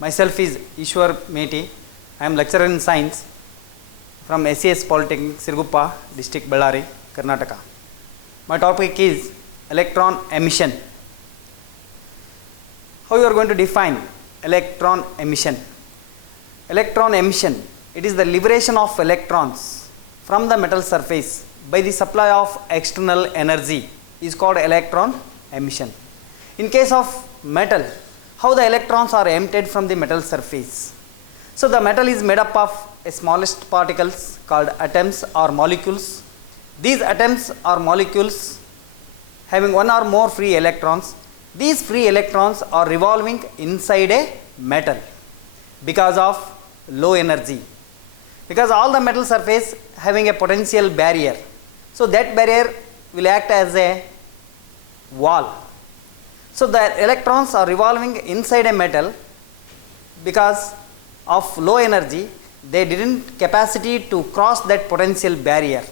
Myself is Ishwar Meti. I am lecturer in science from SES Polytechnic, Sirguppa, district Bellary, Karnataka. My topic is electron emission. How you are going to define electron emission? Electron emission, it is the liberation of electrons from the metal surface by the supply of external energy is called electron emission. In case of metal, how the electrons are emptied from the metal surface. So the metal is made up of smallest particles called atoms or molecules. These atoms or molecules having one or more free electrons. These free electrons are revolving inside a metal because of low energy. Because all the metal surface having a potential barrier. So that barrier will act as a wall. So the electrons are revolving inside a metal because of low energy. They didn't capacity to cross that potential barrier.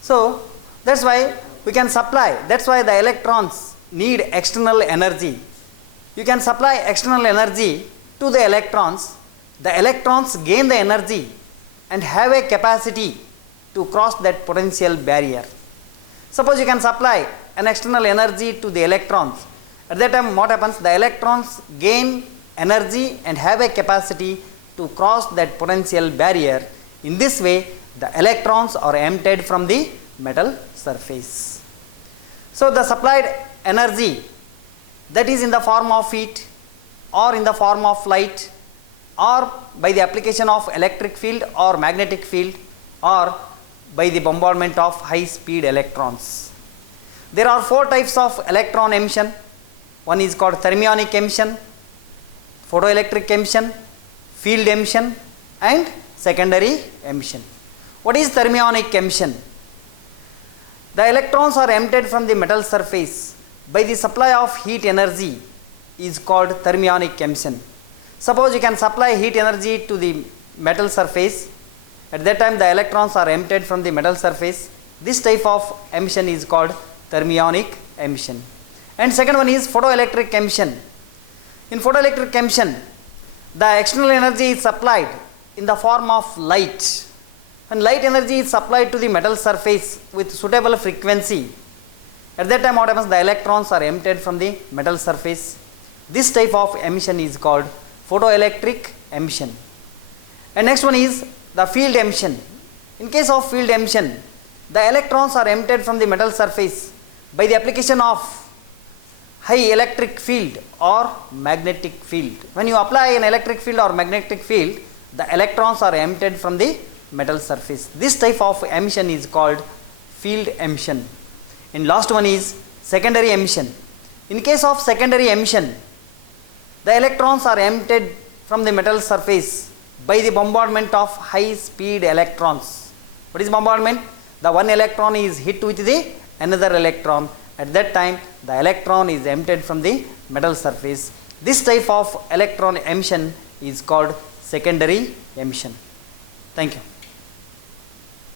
So that's why we can supply. That's why the electrons need external energy. You can supply external energy to the electrons. The electrons gain the energy and have a capacity to cross that potential barrier. Suppose you can supply an external energy to the electrons. At that time what happens? The electrons gain energy and have a capacity to cross that potential barrier. In this way the electrons are emptied from the metal surface. So the supplied energy, that is in the form of heat or in the form of light or by the application of electric field or magnetic field or by the bombardment of high speed electrons. There are four types of electron emission. One is called thermionic emission, photoelectric emission, field emission and secondary emission. What is thermionic emission? The electrons are emptied from the metal surface by the supply of heat energy is called thermionic emission. Suppose you can supply heat energy to the metal surface. At that time the electrons are emptied from the metal surface. This type of emission is called thermionic emission. And second one is photoelectric emission. In photoelectric emission, the external energy is supplied in the form of light. And light energy is supplied to the metal surface with suitable frequency. At that time what happens? The electrons are emptied from the metal surface. This type of emission is called photoelectric emission. And next one is the field emission. In case of field emission, the electrons are emptied from the metal surface by the application of high electric field or magnetic field. When you apply an electric field or magnetic field, the electrons are emptied from the metal surface. This type of emission is called field emission. And last one is secondary emission. In case of secondary emission, the electrons are emptied from the metal surface by the bombardment of high speed electrons. What is bombardment? The one electron is hit with the another electron. At that time the electron is emptied from the metal surface. This type of electron emission is called secondary emission. Thank you.